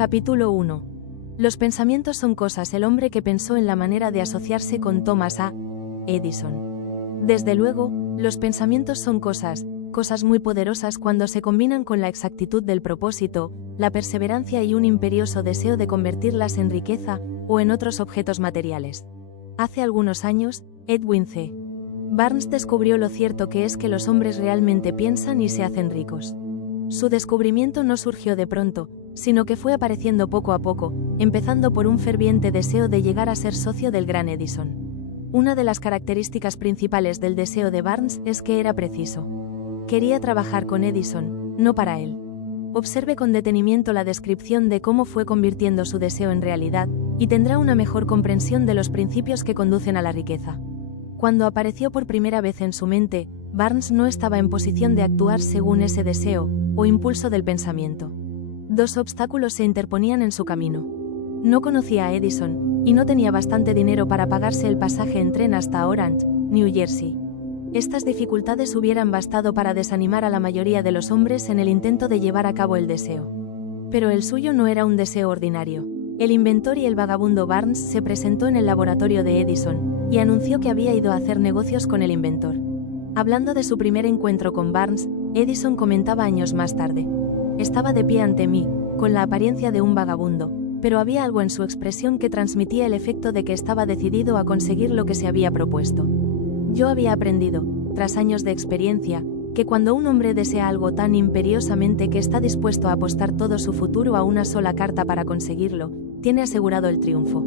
Capítulo 1. Los pensamientos son cosas. El hombre que pensó en la manera de asociarse con Thomas A. Edison. Desde luego, los pensamientos son cosas muy poderosas cuando se combinan con la exactitud del propósito, la perseverancia y un imperioso deseo de convertirlas en riqueza o en otros objetos materiales. Hace algunos años, Edwin C. Barnes descubrió lo cierto que es que los hombres realmente piensan y se hacen ricos. Su descubrimiento no surgió de pronto, sino que fue apareciendo poco a poco, empezando por un ferviente deseo de llegar a ser socio del gran Edison. Una de las características principales del deseo de Barnes es que era preciso. Quería trabajar con Edison, no para él. Observe con detenimiento la descripción de cómo fue convirtiendo su deseo en realidad, y tendrá una mejor comprensión de los principios que conducen a la riqueza. Cuando apareció por primera vez en su mente, Barnes no estaba en posición de actuar según ese deseo, o impulso del pensamiento. Dos obstáculos se interponían en su camino. No conocía a Edison, y no tenía bastante dinero para pagarse el pasaje en tren hasta Orange, New Jersey. Estas dificultades hubieran bastado para desanimar a la mayoría de los hombres en el intento de llevar a cabo el deseo. Pero el suyo no era un deseo ordinario. El inventor y el vagabundo Barnes se presentó en el laboratorio de Edison, y anunció que había ido a hacer negocios con el inventor. Hablando de su primer encuentro con Barnes, Edison comentaba años más tarde: estaba de pie ante mí, con la apariencia de un vagabundo, pero había algo en su expresión que transmitía el efecto de que estaba decidido a conseguir lo que se había propuesto. Yo había aprendido, tras años de experiencia, que cuando un hombre desea algo tan imperiosamente que está dispuesto a apostar todo su futuro a una sola carta para conseguirlo, tiene asegurado el triunfo.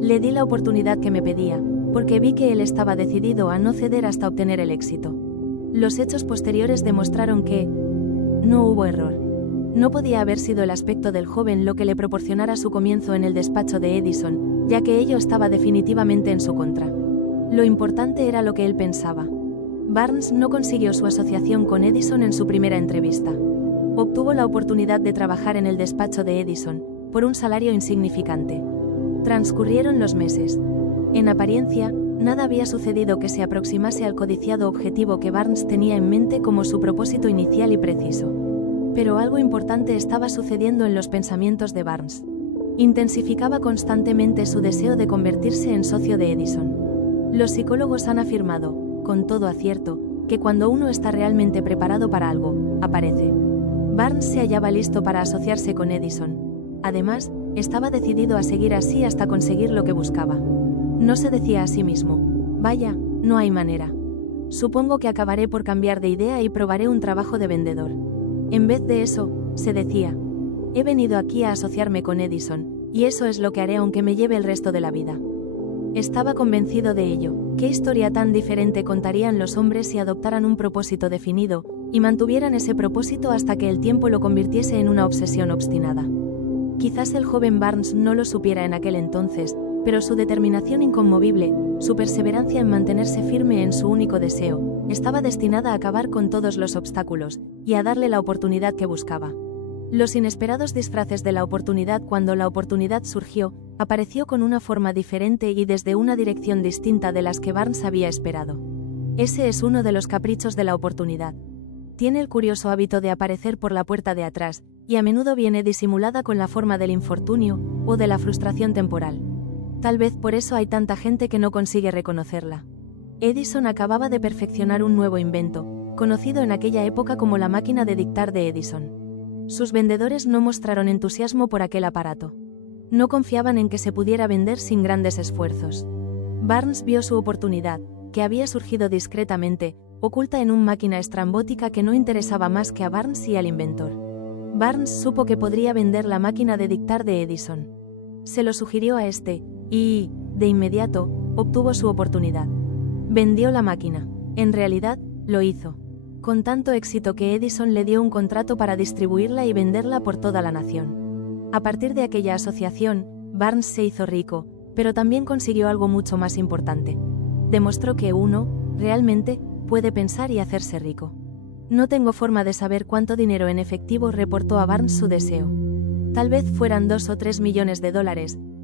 Le di la oportunidad que me pedía, porque vi que él estaba decidido a no ceder hasta obtener el éxito. Los hechos posteriores demostraron que no hubo error. No podía haber sido el aspecto del joven lo que le proporcionara su comienzo en el despacho de Edison, ya que ello estaba definitivamente en su contra. Lo importante era lo que él pensaba. Barnes no consiguió su asociación con Edison en su primera entrevista. Obtuvo la oportunidad de trabajar en el despacho de Edison, por un salario insignificante. Transcurrieron los meses. En apariencia, nada había sucedido que se aproximase al codiciado objetivo que Barnes tenía en mente como su propósito inicial y preciso. Pero algo importante estaba sucediendo en los pensamientos de Barnes. Intensificaba constantemente su deseo de convertirse en socio de Edison. Los psicólogos han afirmado, con todo acierto, que cuando uno está realmente preparado para algo, aparece. Barnes se hallaba listo para asociarse con Edison. Además, estaba decidido a seguir así hasta conseguir lo que buscaba. No se decía a sí mismo: vaya, no hay manera. Supongo que acabaré por cambiar de idea y probaré un trabajo de vendedor. En vez de eso, se decía: he venido aquí a asociarme con Edison, y eso es lo que haré aunque me lleve el resto de la vida. Estaba convencido de ello. ¿Qué historia tan diferente contarían los hombres si adoptaran un propósito definido, y mantuvieran ese propósito hasta que el tiempo lo convirtiese en una obsesión obstinada? Quizás el joven Barnes no lo supiera en aquel entonces, pero su determinación inconmovible, su perseverancia en mantenerse firme en su único deseo, estaba destinada a acabar con todos los obstáculos, y a darle la oportunidad que buscaba. Los inesperados disfraces de la oportunidad. Cuando la oportunidad surgió, apareció con una forma diferente y desde una dirección distinta de las que Barnes había esperado. Ese es uno de los caprichos de la oportunidad. Tiene el curioso hábito de aparecer por la puerta de atrás, y a menudo viene disimulada con la forma del infortunio, o de la frustración temporal. Tal vez por eso hay tanta gente que no consigue reconocerla. Edison acababa de perfeccionar un nuevo invento, conocido en aquella época como la máquina de dictar de Edison. Sus vendedores no mostraron entusiasmo por aquel aparato. No confiaban en que se pudiera vender sin grandes esfuerzos. Barnes vio su oportunidad, que había surgido discretamente, oculta en una máquina estrambótica que no interesaba más que a Barnes y al inventor. Barnes supo que podría vender la máquina de dictar de Edison. Se lo sugirió a este, y, de inmediato, obtuvo su oportunidad. Vendió la máquina. En realidad, lo hizo. Con tanto éxito que Edison le dio un contrato para distribuirla y venderla por toda la nación. A partir de aquella asociación, Barnes se hizo rico, pero también consiguió algo mucho más importante. Demostró que uno, realmente, puede pensar y hacerse rico. No tengo forma de saber cuánto dinero en efectivo reportó a Barnes su deseo. Tal vez fueran $2 o $3 millones,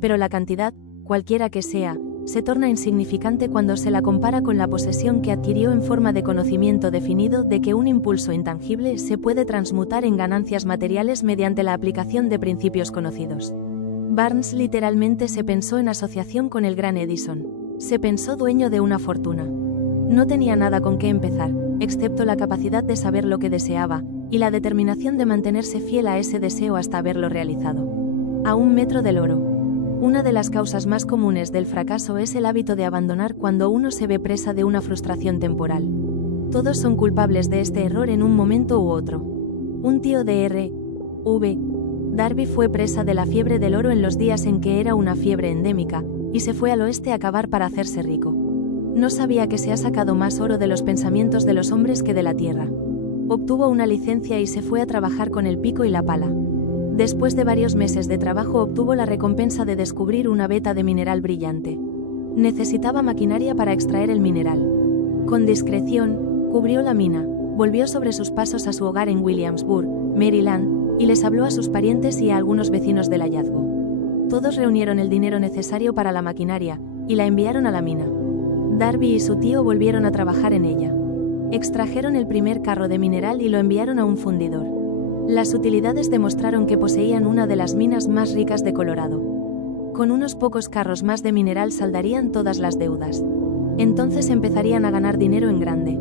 pero la cantidad, cualquiera que sea, se torna insignificante cuando se la compara con la posesión que adquirió en forma de conocimiento definido de que un impulso intangible se puede transmutar en ganancias materiales mediante la aplicación de principios conocidos. Barnes literalmente se pensó en asociación con el gran Edison. Se pensó dueño de una fortuna. No tenía nada con qué empezar, excepto la capacidad de saber lo que deseaba, y la determinación de mantenerse fiel a ese deseo hasta haberlo realizado. A un metro del oro. Una de las causas más comunes del fracaso es el hábito de abandonar cuando uno se ve presa de una frustración temporal. Todos son culpables de este error en un momento u otro. Un tío de R.V. Darby fue presa de la fiebre del oro en los días en que era una fiebre endémica, y se fue al oeste a cavar para hacerse rico. No sabía que se ha sacado más oro de los pensamientos de los hombres que de la tierra. Obtuvo una licencia y se fue a trabajar con el pico y la pala. Después de varios meses de trabajo obtuvo la recompensa de descubrir una veta de mineral brillante. Necesitaba maquinaria para extraer el mineral. Con discreción, cubrió la mina, volvió sobre sus pasos a su hogar en Williamsburg, Maryland, y les habló a sus parientes y a algunos vecinos del hallazgo. Todos reunieron el dinero necesario para la maquinaria, y la enviaron a la mina. Darby y su tío volvieron a trabajar en ella. Extrajeron el primer carro de mineral y lo enviaron a un fundidor. Las utilidades demostraron que poseían una de las minas más ricas de Colorado. Con unos pocos carros más de mineral saldarían todas las deudas. Entonces empezarían a ganar dinero en grande.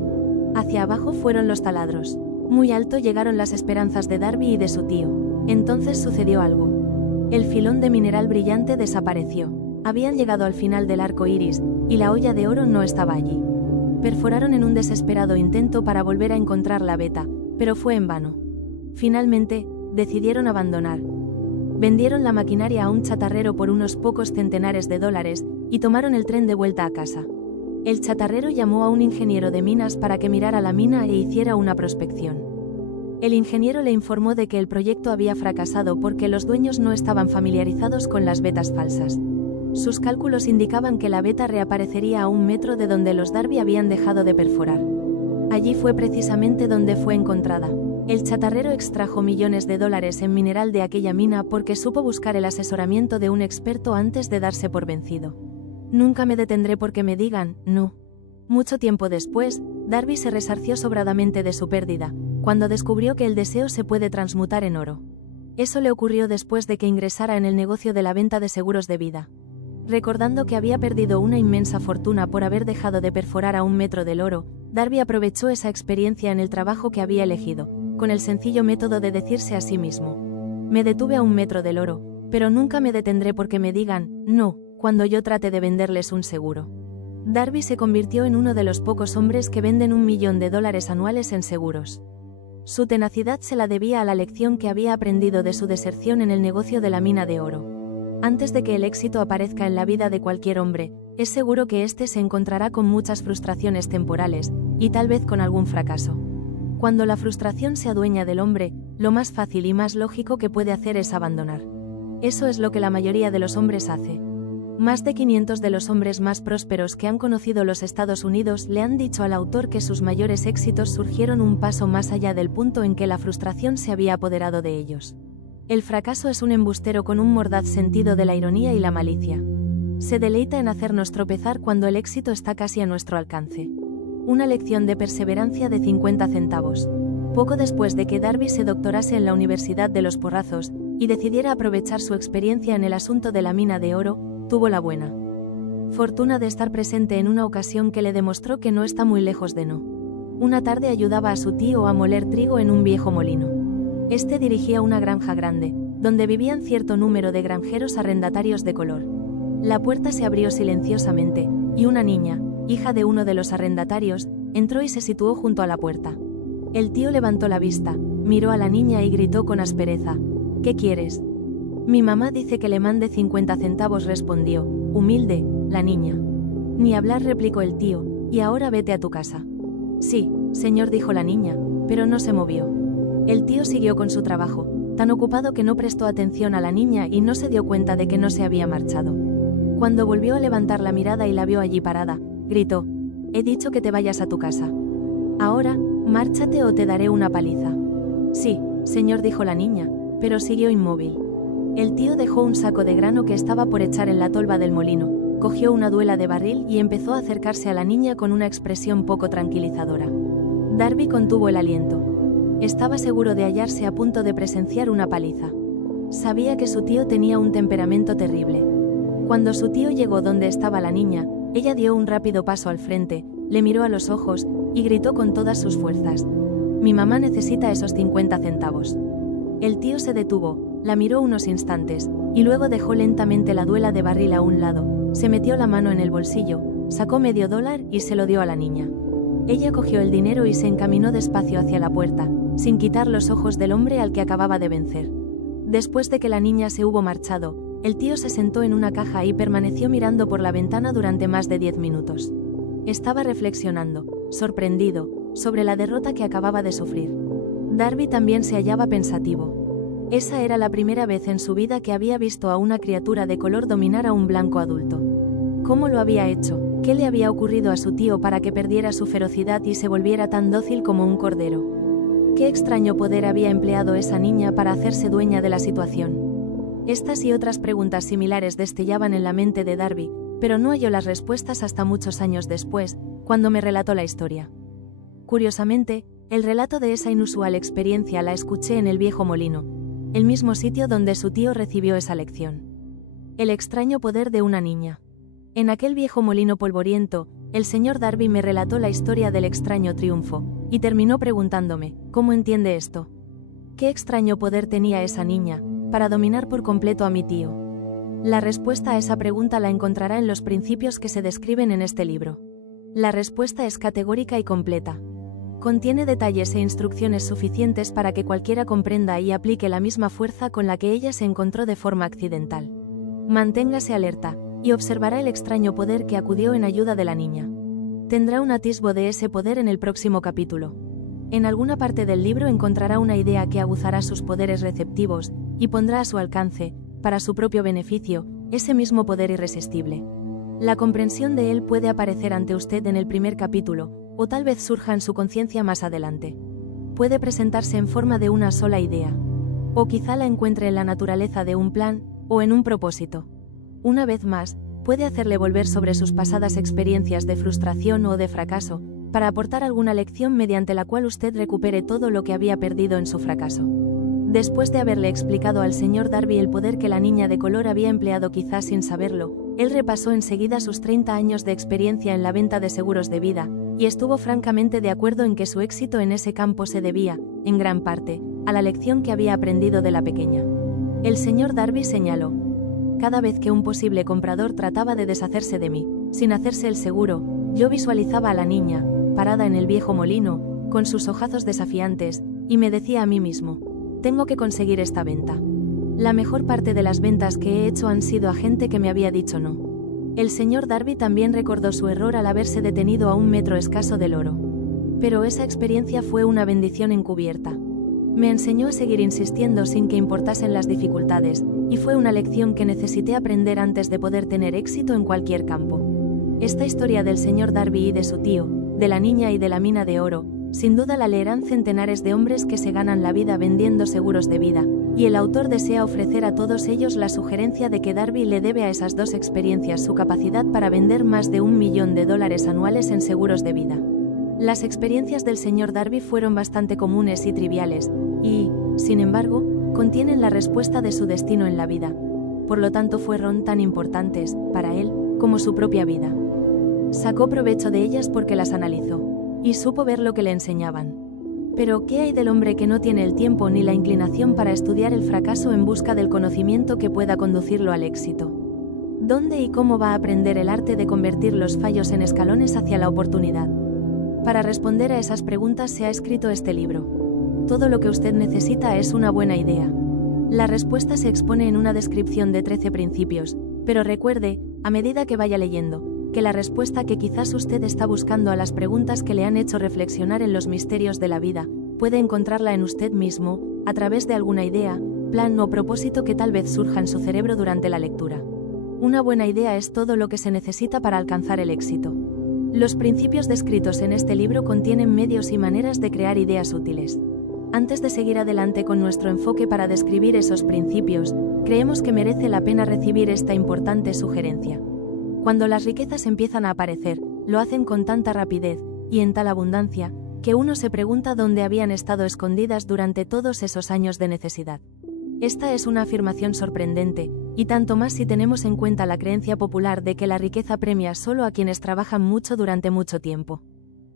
Hacia abajo fueron los taladros. Muy alto llegaron las esperanzas de Darby y de su tío. Entonces sucedió algo. El filón de mineral brillante desapareció. Habían llegado al final del arco iris, y la olla de oro no estaba allí. Perforaron en un desesperado intento para volver a encontrar la veta, pero fue en vano. Finalmente, decidieron abandonar. Vendieron la maquinaria a un chatarrero por unos pocos centenares de dólares, y tomaron el tren de vuelta a casa. El chatarrero llamó a un ingeniero de minas para que mirara la mina e hiciera una prospección. El ingeniero le informó de que el proyecto había fracasado porque los dueños no estaban familiarizados con las vetas falsas. Sus cálculos indicaban que la veta reaparecería a un metro de donde los Darby habían dejado de perforar. Allí fue precisamente donde fue encontrada. El chatarrero extrajo millones de dólares en mineral de aquella mina porque supo buscar el asesoramiento de un experto antes de darse por vencido. Nunca me detendré porque me digan, no. Mucho tiempo después, Darby se resarció sobradamente de su pérdida, cuando descubrió que el deseo se puede transmutar en oro. Eso le ocurrió después de que ingresara en el negocio de la venta de seguros de vida. Recordando que había perdido una inmensa fortuna por haber dejado de perforar a un metro del oro, Darby aprovechó esa experiencia en el trabajo que había elegido, con el sencillo método de decirse a sí mismo: me detuve a un metro del oro, pero nunca me detendré porque me digan, no, cuando yo trate de venderles un seguro. Darby se convirtió en uno de los pocos hombres que venden $1 millón anuales en seguros. Su tenacidad se la debía a la lección que había aprendido de su deserción en el negocio de la mina de oro. Antes de que el éxito aparezca en la vida de cualquier hombre, es seguro que éste se encontrará con muchas frustraciones temporales, y tal vez con algún fracaso. Cuando la frustración se adueña del hombre, lo más fácil y más lógico que puede hacer es abandonar. Eso es lo que la mayoría de los hombres hace. Más de 500 de los hombres más prósperos que han conocido los Estados Unidos le han dicho al autor que sus mayores éxitos surgieron un paso más allá del punto en que la frustración se había apoderado de ellos. El fracaso es un embustero con un mordaz sentido de la ironía y la malicia. Se deleita en hacernos tropezar cuando el éxito está casi a nuestro alcance. Una lección de perseverancia de 50 centavos. Poco después de que Darby se doctorase en la Universidad de los Porrazos, y decidiera aprovechar su experiencia en el asunto de la mina de oro, tuvo la buena fortuna de estar presente en una ocasión que le demostró que no está muy lejos de no. Una tarde ayudaba a su tío a moler trigo en un viejo molino. Este dirigía una granja grande, donde vivían cierto número de granjeros arrendatarios de color. La puerta se abrió silenciosamente, y una niña, hija de uno de los arrendatarios, entró y se situó junto a la puerta. El tío levantó la vista, miró a la niña y gritó con aspereza: ¿qué quieres? Mi mamá dice que le mande 50 centavos, respondió, humilde, la niña. Ni hablar, replicó el tío, y ahora vete a tu casa. Sí, señor, dijo la niña, pero no se movió. El tío siguió con su trabajo, tan ocupado que no prestó atención a la niña y no se dio cuenta de que no se había marchado. Cuando volvió a levantar la mirada y la vio allí parada, gritó: he dicho que te vayas a tu casa. Ahora, márchate o te daré una paliza. Sí, señor, dijo la niña, pero siguió inmóvil. El tío dejó un saco de grano que estaba por echar en la tolva del molino, cogió una duela de barril y empezó a acercarse a la niña con una expresión poco tranquilizadora. Darby contuvo el aliento. Estaba seguro de hallarse a punto de presenciar una paliza. Sabía que su tío tenía un temperamento terrible. Cuando su tío llegó donde estaba la niña, ella dio un rápido paso al frente, le miró a los ojos, y gritó con todas sus fuerzas: «Mi mamá necesita esos 50 centavos». El tío se detuvo, la miró unos instantes, y luego dejó lentamente la duela de barril a un lado, se metió la mano en el bolsillo, sacó $medio y se lo dio a la niña. Ella cogió el dinero y se encaminó despacio hacia la puerta, sin quitar los ojos del hombre al que acababa de vencer. Después de que la niña se hubo marchado, el tío se sentó en una caja y permaneció mirando por la ventana durante más de 10 minutos. Estaba reflexionando, sorprendido, sobre la derrota que acababa de sufrir. Darby también se hallaba pensativo. Esa era la primera vez en su vida que había visto a una criatura de color dominar a un blanco adulto. ¿Cómo lo había hecho? ¿Qué le había ocurrido a su tío para que perdiera su ferocidad y se volviera tan dócil como un cordero? ¿Qué extraño poder había empleado esa niña para hacerse dueña de la situación? Estas y otras preguntas similares destellaban en la mente de Darby, pero no halló las respuestas hasta muchos años después, cuando me relató la historia. Curiosamente, el relato de esa inusual experiencia la escuché en el viejo molino, el mismo sitio donde su tío recibió esa lección. El extraño poder de una niña. En aquel viejo molino polvoriento, el señor Darby me relató la historia del extraño triunfo, y terminó preguntándome: ¿cómo entiende esto? ¿Qué extraño poder tenía esa niña para dominar por completo a mi tío? La respuesta a esa pregunta la encontrará en los principios que se describen en este libro. La respuesta es categórica y completa. Contiene detalles e instrucciones suficientes para que cualquiera comprenda y aplique la misma fuerza con la que ella se encontró de forma accidental. Manténgase alerta, y observará el extraño poder que acudió en ayuda de la niña. Tendrá un atisbo de ese poder en el próximo capítulo. En alguna parte del libro encontrará una idea que aguzará sus poderes receptivos, y pondrá a su alcance, para su propio beneficio, ese mismo poder irresistible. La comprensión de él puede aparecer ante usted en el primer capítulo, o tal vez surja en su conciencia más adelante. Puede presentarse en forma de una sola idea. O quizá la encuentre en la naturaleza de un plan, o en un propósito. Una vez más, puede hacerle volver sobre sus pasadas experiencias de frustración o de fracaso, para aportar alguna lección mediante la cual usted recupere todo lo que había perdido en su fracaso. Después de haberle explicado al señor Darby el poder que la niña de color había empleado quizás sin saberlo, él repasó enseguida sus 30 años de experiencia en la venta de seguros de vida, y estuvo francamente de acuerdo en que su éxito en ese campo se debía, en gran parte, a la lección que había aprendido de la pequeña. El señor Darby señaló: cada vez que un posible comprador trataba de deshacerse de mí, sin hacerse el seguro, yo visualizaba a la niña, parada en el viejo molino, con sus ojazos desafiantes, y me decía a mí mismo: tengo que conseguir esta venta. La mejor parte de las ventas que he hecho han sido a gente que me había dicho no. El señor Darby también recordó su error al haberse detenido a un metro escaso del oro. Pero esa experiencia fue una bendición encubierta. Me enseñó a seguir insistiendo sin que importasen las dificultades, y fue una lección que necesité aprender antes de poder tener éxito en cualquier campo. Esta historia del señor Darby y de su tío, de la niña y de la mina de oro, sin duda la leerán centenares de hombres que se ganan la vida vendiendo seguros de vida, y el autor desea ofrecer a todos ellos la sugerencia de que Darby le debe a esas dos experiencias su capacidad para vender más de $1 millón anuales en seguros de vida. Las experiencias del señor Darby fueron bastante comunes y triviales, y, sin embargo, contienen la respuesta de su destino en la vida. Por lo tanto fueron tan importantes, para él, como su propia vida. Sacó provecho de ellas porque las analizó, y supo ver lo que le enseñaban. Pero, ¿qué hay del hombre que no tiene el tiempo ni la inclinación para estudiar el fracaso en busca del conocimiento que pueda conducirlo al éxito? ¿Dónde y cómo va a aprender el arte de convertir los fallos en escalones hacia la oportunidad? Para responder a esas preguntas se ha escrito este libro. Todo lo que usted necesita es una buena idea. La respuesta se expone en una descripción de 13 principios, pero recuerde, a medida que vaya leyendo, que la respuesta que quizás usted está buscando a las preguntas que le han hecho reflexionar en los misterios de la vida, puede encontrarla en usted mismo, a través de alguna idea, plan o propósito que tal vez surja en su cerebro durante la lectura. Una buena idea es todo lo que se necesita para alcanzar el éxito. Los principios descritos en este libro contienen medios y maneras de crear ideas útiles. Antes de seguir adelante con nuestro enfoque para describir esos principios, creemos que merece la pena recibir esta importante sugerencia. Cuando las riquezas empiezan a aparecer, lo hacen con tanta rapidez, y en tal abundancia, que uno se pregunta dónde habían estado escondidas durante todos esos años de necesidad. Esta es una afirmación sorprendente, y tanto más si tenemos en cuenta la creencia popular de que la riqueza premia solo a quienes trabajan mucho durante mucho tiempo.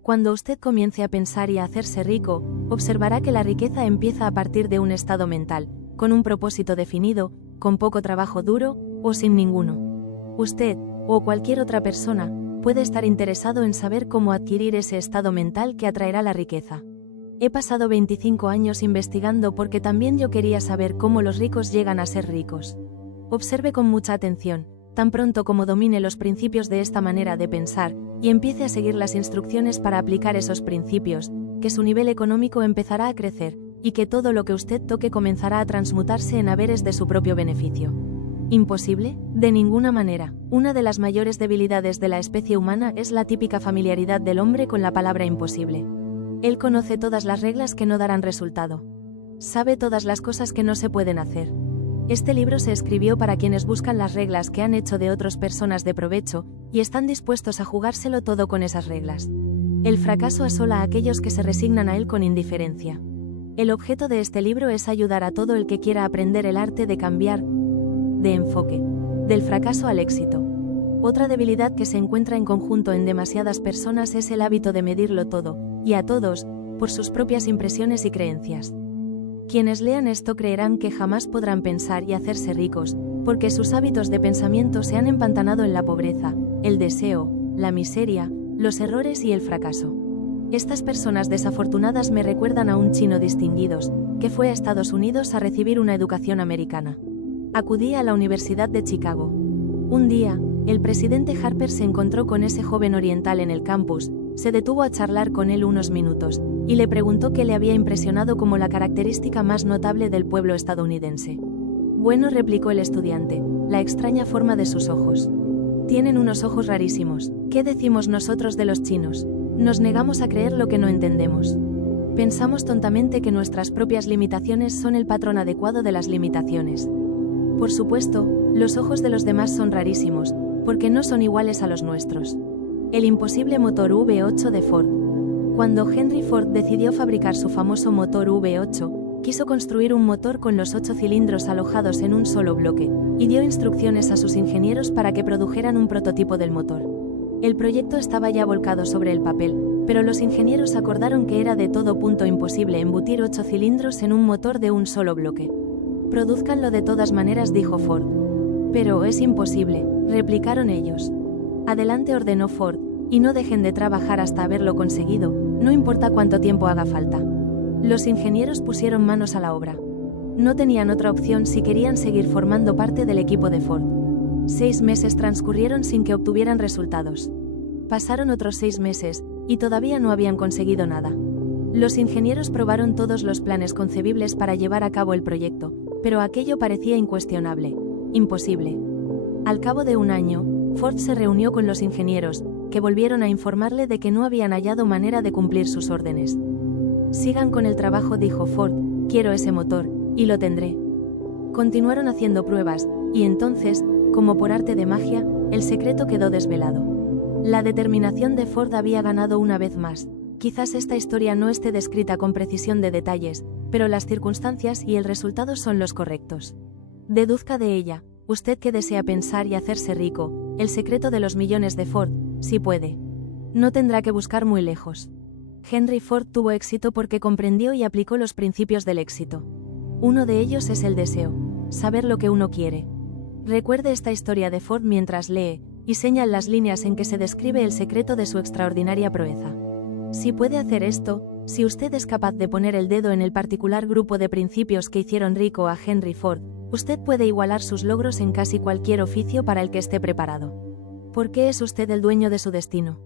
Cuando usted comience a pensar y a hacerse rico, observará que la riqueza empieza a partir de un estado mental, con un propósito definido, con poco trabajo duro, o sin ninguno. Usted, o cualquier otra persona, puede estar interesado en saber cómo adquirir ese estado mental que atraerá la riqueza. He pasado 25 años investigando porque también yo quería saber cómo los ricos llegan a ser ricos. Observe con mucha atención, tan pronto como domine los principios de esta manera de pensar, y empiece a seguir las instrucciones para aplicar esos principios, que su nivel económico empezará a crecer, y que todo lo que usted toque comenzará a transmutarse en haberes de su propio beneficio. ¿Imposible? De ninguna manera. Una de las mayores debilidades de la especie humana es la típica familiaridad del hombre con la palabra imposible. Él conoce todas las reglas que no darán resultado. Sabe todas las cosas que no se pueden hacer. Este libro se escribió para quienes buscan las reglas que han hecho de otras personas de provecho, y están dispuestos a jugárselo todo con esas reglas. El fracaso asola a aquellos que se resignan a él con indiferencia. El objeto de este libro es ayudar a todo el que quiera aprender el arte de cambiar de enfoque, del fracaso al éxito. Otra debilidad que se encuentra en conjunto en demasiadas personas es el hábito de medirlo todo, y a todos, por sus propias impresiones y creencias. Quienes lean esto creerán que jamás podrán pensar y hacerse ricos, porque sus hábitos de pensamiento se han empantanado en la pobreza, el deseo, la miseria, los errores y el fracaso. Estas personas desafortunadas me recuerdan a un chino distinguido, que fue a Estados Unidos a recibir una educación americana. Acudí a la Universidad de Chicago. Un día, el presidente Harper se encontró con ese joven oriental en el campus, se detuvo a charlar con él unos minutos, y le preguntó qué le había impresionado como la característica más notable del pueblo estadounidense. Bueno, replicó el estudiante, la extraña forma de sus ojos. Tienen unos ojos rarísimos. ¿Qué decimos nosotros de los chinos? Nos negamos a creer lo que no entendemos. Pensamos tontamente que nuestras propias limitaciones son el patrón adecuado de las limitaciones. Por supuesto, los ojos de los demás son rarísimos, porque no son iguales a los nuestros. El imposible motor V8 de Ford. Cuando Henry Ford decidió fabricar su famoso motor V8, quiso construir un motor con los 8 cilindros alojados en un solo bloque, y dio instrucciones a sus ingenieros para que produjeran un prototipo del motor. El proyecto estaba ya volcado sobre el papel, pero los ingenieros acordaron que era de todo punto imposible embutir 8 cilindros en un motor de un solo bloque. Produzcanlo de todas maneras, dijo Ford. Pero es imposible, replicaron ellos. Adelante, ordenó Ford, y no dejen de trabajar hasta haberlo conseguido, no importa cuánto tiempo haga falta. Los ingenieros pusieron manos a la obra. No tenían otra opción si querían seguir formando parte del equipo de Ford. 6 meses transcurrieron sin que obtuvieran resultados. Pasaron otros 6 meses, y todavía no habían conseguido nada. Los ingenieros probaron todos los planes concebibles para llevar a cabo el proyecto, pero aquello parecía incuestionable, imposible. Al cabo de un año, Ford se reunió con los ingenieros, que volvieron a informarle de que no habían hallado manera de cumplir sus órdenes. Sigan con el trabajo, dijo Ford, quiero ese motor, y lo tendré. Continuaron haciendo pruebas, y entonces, como por arte de magia, el secreto quedó desvelado. La determinación de Ford había ganado una vez más. Quizás esta historia no esté descrita con precisión de detalles, pero las circunstancias y el resultado son los correctos. Deduzca de ella, usted que desea pensar y hacerse rico, el secreto de los millones de Ford, si puede. No tendrá que buscar muy lejos. Henry Ford tuvo éxito porque comprendió y aplicó los principios del éxito. Uno de ellos es el deseo, saber lo que uno quiere. Recuerde esta historia de Ford mientras lee, y señala las líneas en que se describe el secreto de su extraordinaria proeza. Si puede hacer esto, si usted es capaz de poner el dedo en el particular grupo de principios que hicieron rico a Henry Ford, usted puede igualar sus logros en casi cualquier oficio para el que esté preparado. ¿Por qué es usted el dueño de su destino?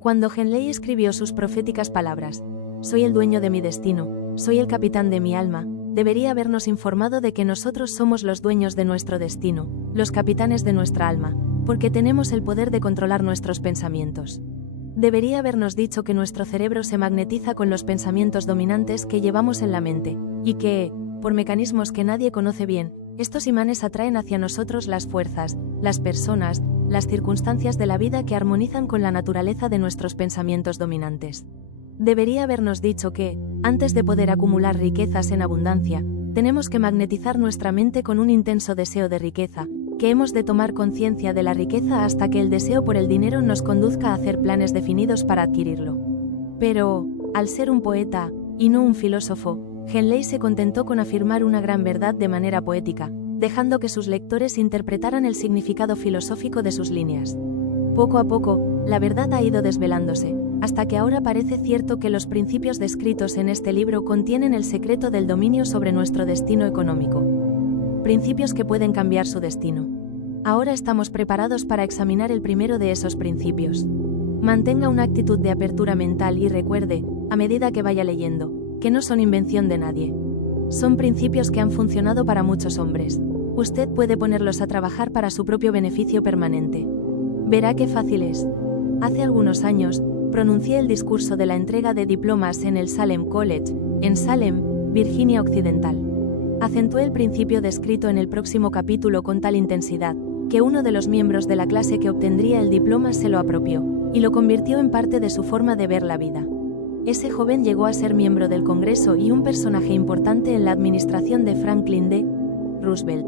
Cuando Henley escribió sus proféticas palabras, soy el dueño de mi destino, soy el capitán de mi alma, debería habernos informado de que nosotros somos los dueños de nuestro destino, los capitanes de nuestra alma, porque tenemos el poder de controlar nuestros pensamientos. Debería habernos dicho que nuestro cerebro se magnetiza con los pensamientos dominantes que llevamos en la mente, y que, por mecanismos que nadie conoce bien, estos imanes atraen hacia nosotros las fuerzas, las personas, las circunstancias de la vida que armonizan con la naturaleza de nuestros pensamientos dominantes. Debería habernos dicho que, antes de poder acumular riquezas en abundancia, tenemos que magnetizar nuestra mente con un intenso deseo de riqueza, que hemos de tomar conciencia de la riqueza hasta que el deseo por el dinero nos conduzca a hacer planes definidos para adquirirlo. Pero, al ser un poeta, y no un filósofo, Henley se contentó con afirmar una gran verdad de manera poética, dejando que sus lectores interpretaran el significado filosófico de sus líneas. Poco a poco, la verdad ha ido desvelándose, hasta que ahora parece cierto que los principios descritos en este libro contienen el secreto del dominio sobre nuestro destino económico. Principios que pueden cambiar su destino. Ahora estamos preparados para examinar el primero de esos principios. Mantenga una actitud de apertura mental y recuerde, a medida que vaya leyendo, que no son invención de nadie. Son principios que han funcionado para muchos hombres. Usted puede ponerlos a trabajar para su propio beneficio permanente. Verá qué fácil es. Hace algunos años, pronuncié el discurso de la entrega de diplomas en el Salem College, en Salem, Virginia Occidental. Acentué el principio descrito en el próximo capítulo con tal intensidad, que uno de los miembros de la clase que obtendría el diploma se lo apropió, y lo convirtió en parte de su forma de ver la vida. Ese joven llegó a ser miembro del Congreso y un personaje importante en la administración de Franklin D. Roosevelt.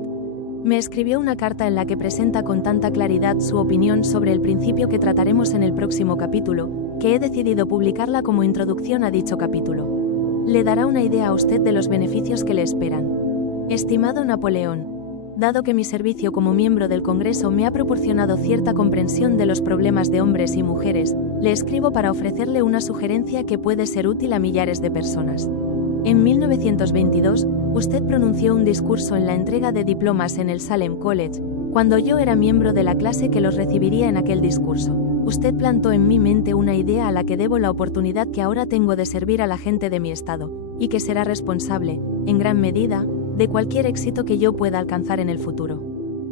Me escribió una carta en la que presenta con tanta claridad su opinión sobre el principio que trataremos en el próximo capítulo, que he decidido publicarla como introducción a dicho capítulo. Le dará una idea a usted de los beneficios que le esperan. Estimado Napoleón, dado que mi servicio como miembro del Congreso me ha proporcionado cierta comprensión de los problemas de hombres y mujeres, le escribo para ofrecerle una sugerencia que puede ser útil a millares de personas. En 1922, usted pronunció un discurso en la entrega de diplomas en el Salem College. Cuando yo era miembro de la clase que los recibiría en aquel discurso, usted plantó en mi mente una idea a la que debo la oportunidad que ahora tengo de servir a la gente de mi estado, y que será responsable, en gran medida, de cualquier éxito que yo pueda alcanzar en el futuro.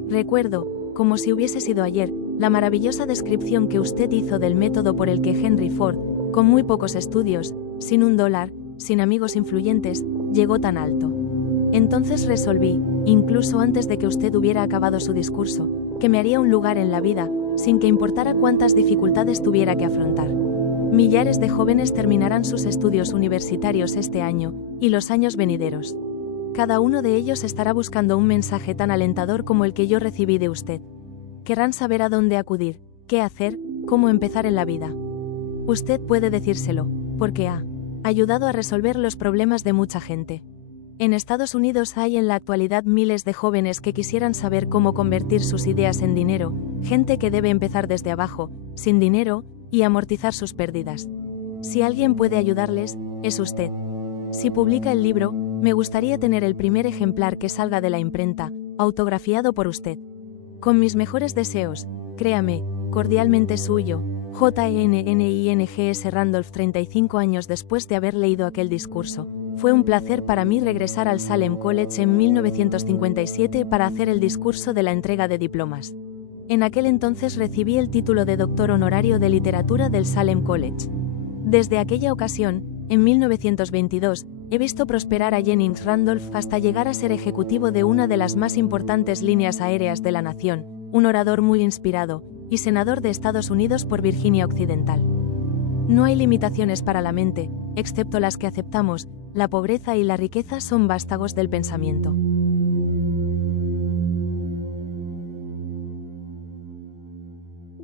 Recuerdo, como si hubiese sido ayer, la maravillosa descripción que usted hizo del método por el que Henry Ford, con muy pocos estudios, sin $1, sin amigos influyentes, llegó tan alto. Entonces resolví, incluso antes de que usted hubiera acabado su discurso, que me haría un lugar en la vida, sin que importara cuántas dificultades tuviera que afrontar. Millares de jóvenes terminarán sus estudios universitarios este año, y los años venideros. Cada uno de ellos estará buscando un mensaje tan alentador como el que yo recibí de usted. Querrán saber a dónde acudir, qué hacer, cómo empezar en la vida. Usted puede decírselo, porque ha ayudado a resolver los problemas de mucha gente. En Estados Unidos hay en la actualidad miles de jóvenes que quisieran saber cómo convertir sus ideas en dinero, gente que debe empezar desde abajo, sin dinero, y amortizar sus pérdidas. Si alguien puede ayudarles, es usted. Si publica el libro, me gustaría tener el primer ejemplar que salga de la imprenta, autografiado por usted. Con mis mejores deseos, créame, cordialmente suyo, JNNINGS Randolph. 35 años después de haber leído aquel discurso, fue un placer para mí regresar al Salem College en 1957 para hacer el discurso de la entrega de diplomas. En aquel entonces recibí el título de doctor honorario de literatura del Salem College. Desde aquella ocasión, en 1922, he visto prosperar a Jennings Randolph hasta llegar a ser ejecutivo de una de las más importantes líneas aéreas de la nación, un orador muy inspirado, y senador de Estados Unidos por Virginia Occidental. No hay limitaciones para la mente, excepto las que aceptamos. La pobreza y la riqueza son vástagos del pensamiento.